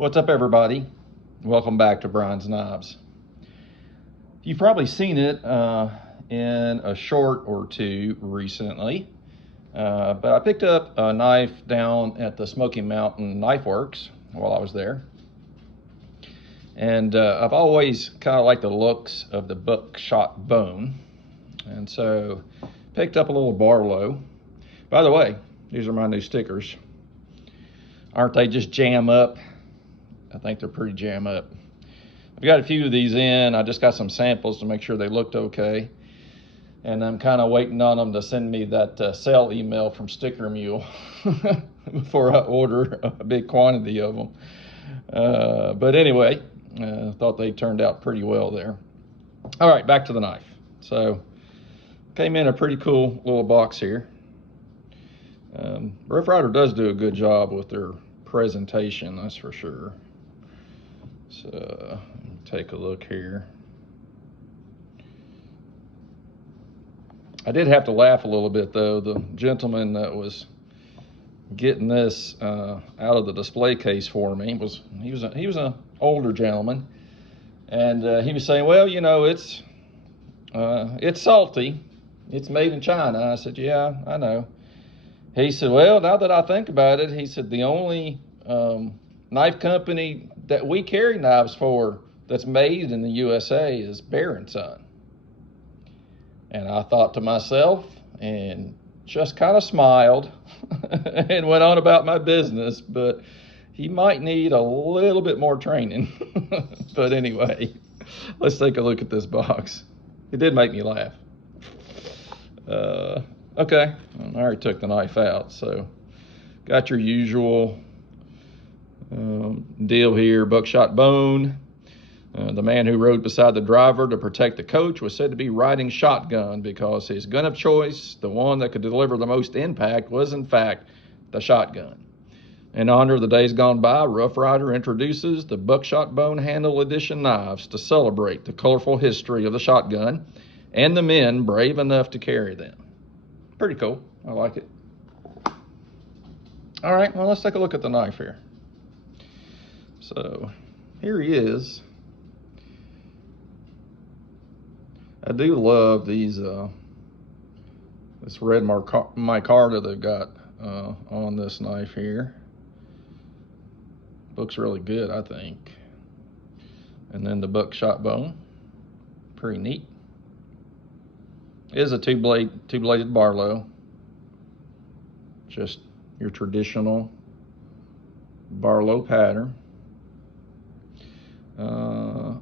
What's up, everybody? Welcome back to Brian's Knives. You've probably seen it in a short or two recently, but I picked up a knife down at the Smoky Mountain Knife Works while I was there. And I've always kind of liked the looks of the Buckshot Bone. And so picked up a little Barlow. By the way, these are my new stickers. Aren't they just jam up? I think they're pretty jam up. I've got a few of these in. I just got some samples to make sure they looked okay. And I'm kind of waiting on them to send me that sale email from Sticker Mule before I order a big quantity of them. But anyway, thought they turned out pretty well there. All right, back to the knife. So came in a pretty cool little box here. Rough Ryder does do a good job with their presentation, that's for sure. So take a look here. I did have to laugh a little bit though. The gentleman that was getting this out of the display case for me he was an older gentleman, and he was saying, well, you know, it's salty, it's made in China. I said, yeah, I know. He said, well, now that I think about it, he said, the only knife company that we carry knives for that's made in the USA is Bear & Son. And I thought to myself, and just kind of smiled and went on about my business, but he might need a little bit more training. But anyway, let's take a look at this box. It did make me laugh. Okay, I already took the knife out, so got your usual deal here. Buckshot Bone. The man who rode beside the driver to protect the coach was said to be riding shotgun because his gun of choice, the one that could deliver the most impact, was in fact the shotgun. In honor of the days gone by, Rough Ryder introduces the Buckshot Bone Handle Edition knives to celebrate the colorful history of the shotgun and the men brave enough to carry them. Pretty cool. I like it. All right, well, let's take a look at the knife here. So here he is. I do love these, this red micarta they've got on this knife here. Looks really good, I think. And then the Buckshot Bone, pretty neat. It is a two-bladed Barlow. Just your traditional Barlow pattern.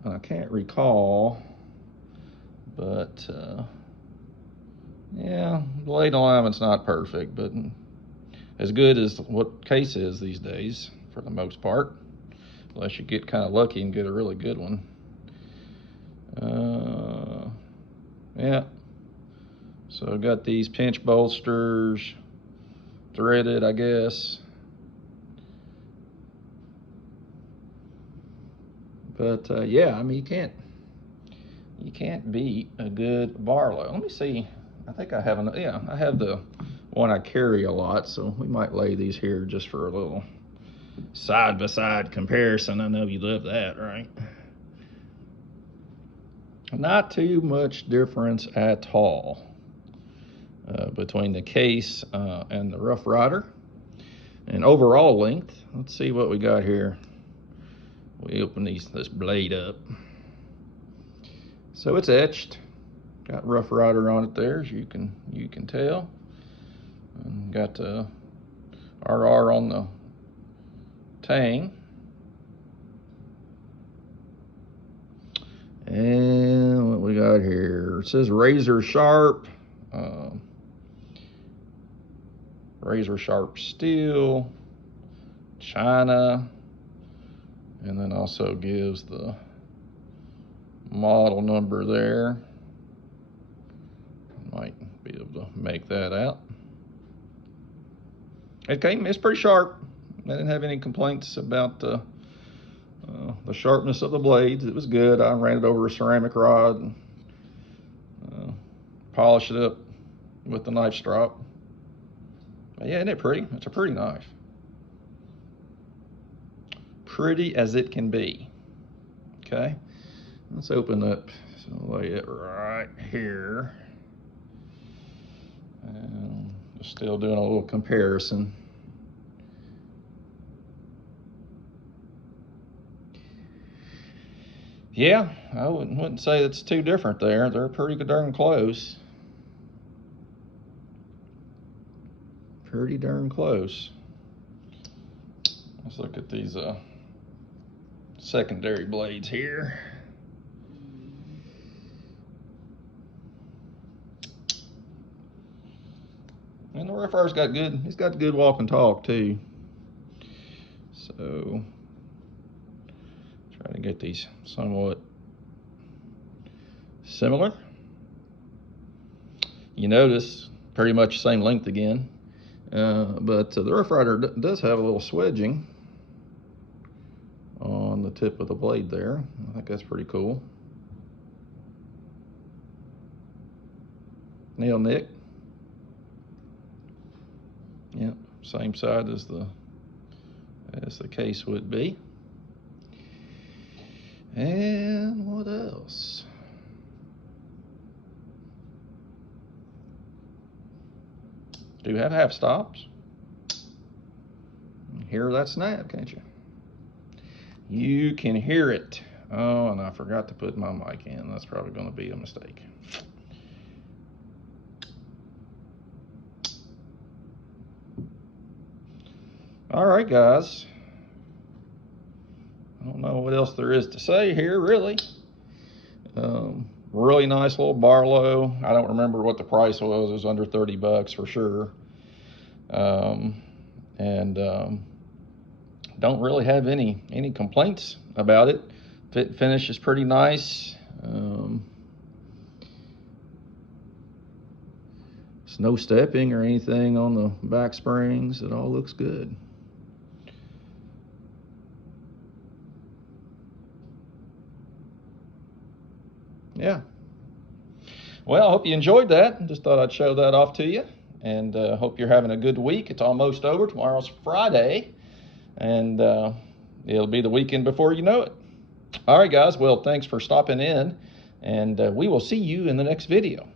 I can't recall, but yeah, blade alignment's not perfect, but as good as what case is these days for the most part, unless you get kind of lucky and get a really good one. Yeah, so I've got these pinch bolsters, threaded, I guess. But yeah, I mean, you can't beat a good Barlow. Let me see. I think I have I have the one I carry a lot, so we might lay these here just for a little side-by-side comparison. I know you love that, right? Not too much difference at all between the case and the Rough Ryder. And overall length, let's see what we got here. We open this blade up. So it's etched. Got Rough Ryder on it there, as you can tell. And got RR on the tang. And what we got here? It says razor sharp. Razor sharp steel. China. And then also gives the model number there. Might be able to make that out. It's pretty sharp. I didn't have any complaints about the sharpness of the blades. It was good. I ran it over a ceramic rod and polished it up with the knife strop. But yeah, isn't it pretty? It's a pretty knife. pretty as it can be. Okay, let's open up, so I'll lay it right here. And just still doing a little comparison. Yeah, I wouldn't say it's too different there. They're pretty darn close. Pretty darn close. Let's look at these secondary blades here. And the Rough Ryder's got good, he's got good walk and talk too. So try to get these somewhat similar. You notice pretty much the same length again, but the Rough Ryder does have a little swedging on the tip of the blade there. I think that's pretty cool. Nail nick. Yep, same side as the case would be. And what else? Do have half stops. Hear that snap, can't you? You can hear it. Oh, and I forgot to put my mic in. That's probably going to be a mistake. All right, guys. I don't know what else there is to say here, really. Really nice little Barlow. I don't remember what the price was. It was under 30 bucks for sure. Don't really have any complaints about it. Fit and finish is pretty nice. There's no stepping or anything on the back springs. It all looks good. Yeah. Well, I hope you enjoyed that. Just thought I'd show that off to you. And hope you're having a good week. It's almost over. Tomorrow's Friday. And it'll be the weekend before you know it. All right, guys. Well, thanks for stopping in. And we will see you in the next video.